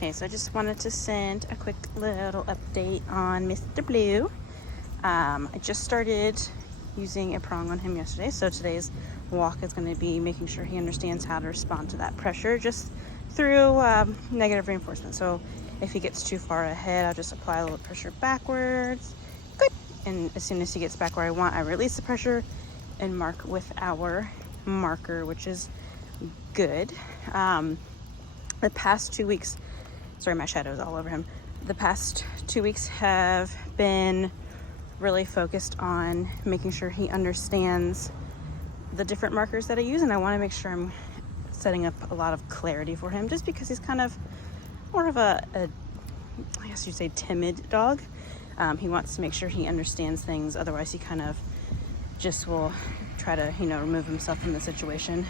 Okay, so I just wanted to send a quick little update on Mr. Blue. I just started using a prong on him yesterday, so today's walk is going to be making sure he understands how to respond to that pressure just through negative reinforcement. So if he gets too far ahead, I'll just apply a little pressure backwards. Good. And as soon as he gets back where I want, I release the pressure and mark with our marker, which is good. The past 2 weeks, sorry, my shadow is all over him. The past 2 weeks have been really focused on making sure he understands the different markers that I use, and I want to make sure I'm setting up a lot of clarity for him, just because he's kind of more of a I guess you'd say timid dog. He wants to make sure he understands things, otherwise he kind of just will try to, remove himself from the situation.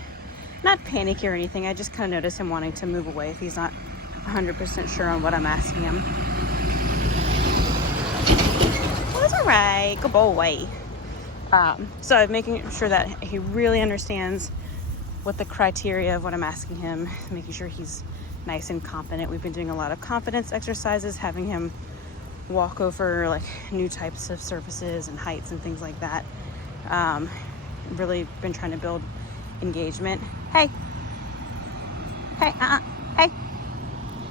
Not panicky or anything, I just kind of notice him wanting to move away if he's not 100% sure on what I'm asking him. Well, that's all right, good boy. So I'm making sure that he really understands what the criteria of what I'm asking him, making sure he's nice and confident. We've been doing a lot of confidence exercises, having him walk over like new types of surfaces and heights and things like that. Really been trying to build engagement. Hey, hey,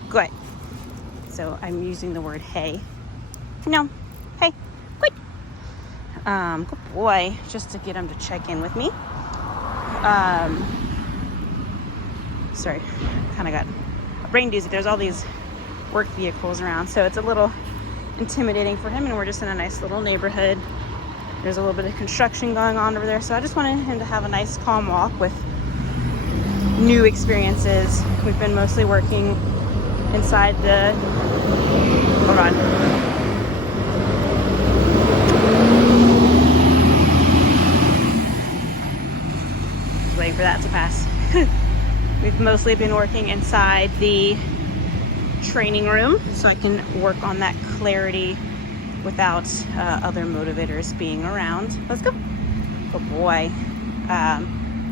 good. So I'm using the word hey. No, hey, good. Good boy, just to get him to check in with me. Sorry, kind of got a brain doozy. There's all these work vehicles around, so it's a little intimidating for him, and we're just in a nice little neighborhood. There's a little bit of construction going on over there, so I just wanted him to have a nice calm walk with new experiences. We've been mostly working inside the, hold on. Waiting for that to pass. We've mostly been working inside the training room, so I can work on that clarity without other motivators being around. Let's go. Good boy.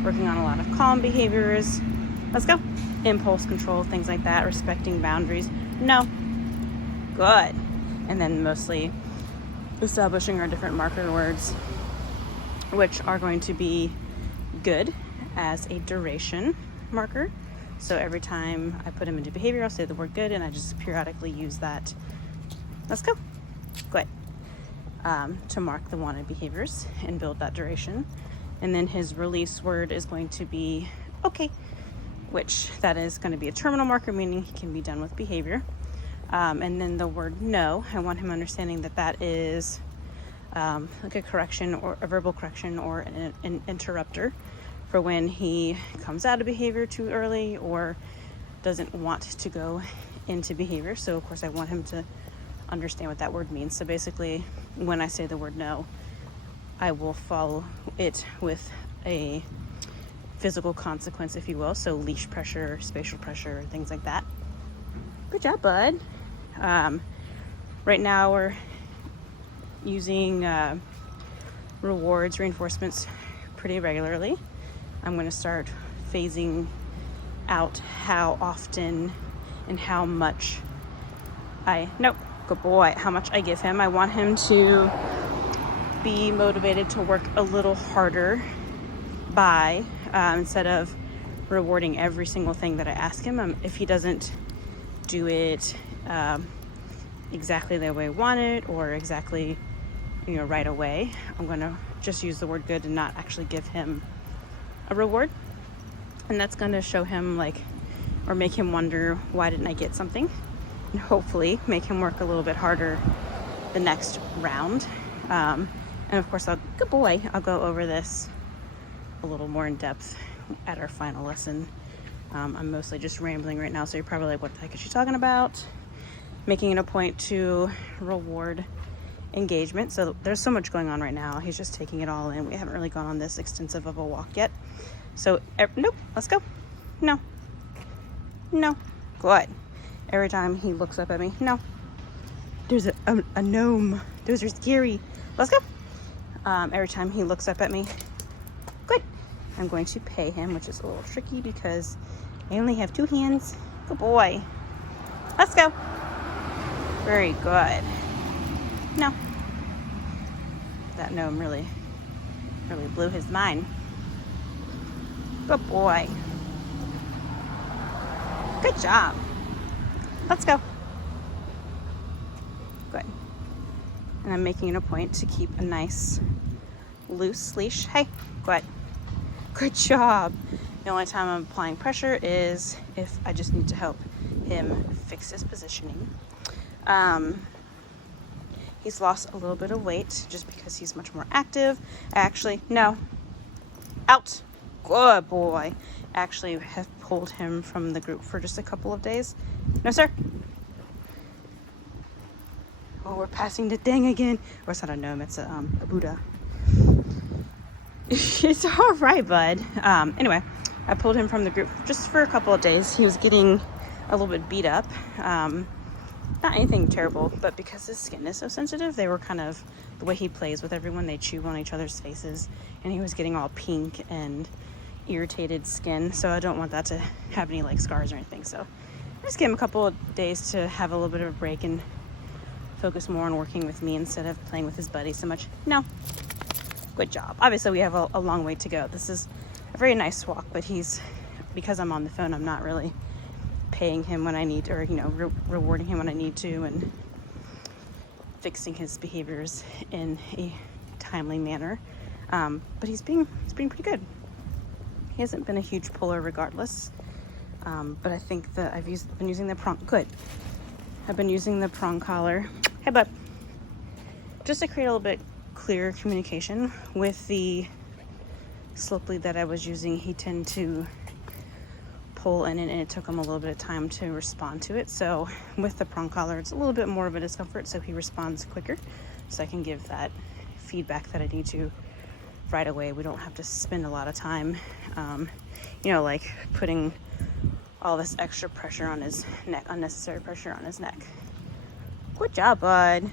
Working on a lot of calm behaviors. Let's go. Impulse control, things like that. Respecting boundaries. No. Good. And then mostly establishing our different marker words, which are going to be good as a duration marker. So every time I put him into behavior, I'll say the word good, and I just periodically use that. Let's go. Good. To mark the wanted behaviors and build that duration. And then his release word is going to be okay, which that is going to be a terminal marker, meaning he can be done with behavior. And then the word no, I want him understanding that that is like a correction or a verbal correction or an interrupter for when he comes out of behavior too early or doesn't want to go into behavior. So of course I want him to understand what that word means. So basically when I say the word no, I will follow it with a physical consequence, if you will. So leash pressure, spatial pressure, things like that. Good job, bud. Right now we're using rewards, reinforcements pretty regularly. I'm going to start phasing out how often and how much good boy, how much I give him. I want him to be motivated to work a little harder by, instead of rewarding every single thing that I ask him. If he doesn't do it exactly the way I want it or exactly, right away, I'm going to just use the word good and not actually give him a reward. And that's going to show him or make him wonder, why didn't I get something? And hopefully make him work a little bit harder the next round. And of course, good boy, I'll go over this a little more in depth at our final lesson. I'm mostly just rambling right now, so you're probably like, what the heck is she talking about? Making it a point to reward engagement. So there's so much going on right now. He's just taking it all in. We haven't really gone on this extensive of a walk yet. So, nope, let's go. No. Good. Every time he looks up at me, no. There's a gnome. Those are scary. Let's go. Every time he looks up at me, good. I'm going to pay him, which is a little tricky because I only have 2 hands. Good boy. Let's go. Very good. No. That gnome really blew his mind. Good boy. Good job. Let's go. Good. And I'm making it a point to keep a nice loose leash. Hey, good. Good job. The only time I'm applying pressure is if I just need to help him fix his positioning. He's lost a little bit of weight just because he's much more active. Actually, no. Out. Good boy. Actually have pulled him from the group for just a couple of days. No, sir. Oh, we're passing the thing again. Or it's not a gnome, it's a Buddha. It's all right, bud. Anyway, I pulled him from the group just for a couple of days. He was getting a little bit beat up. Not anything terrible, but because his skin is so sensitive, they were kind of, the way he plays with everyone, they chew on each other's faces, and he was getting all pink and irritated skin, so I don't want that to have any like scars or anything. So I just gave him a couple of days to have a little bit of a break and focus more on working with me instead of playing with his buddies so much. No. Good job. Obviously, we have a long way to go. This is a very nice walk, but because I'm on the phone, I'm not really paying him when I need to, or rewarding him when I need to, and fixing his behaviors in a timely manner. But he's being pretty good. He hasn't been a huge puller regardless. But I think that I've been using the prong. Good. I've been using the prong collar. Hey, bud. Just to create a little bit clearer communication with the slope lead that I was using. He tended to pull in, and it took him a little bit of time to respond to it. So with the prong collar, it's a little bit more of a discomfort, so he responds quicker. So I can give that feedback that I need to right away. We don't have to spend a lot of time, like putting all this extra pressure on his neck, unnecessary pressure on his neck. Good job, bud.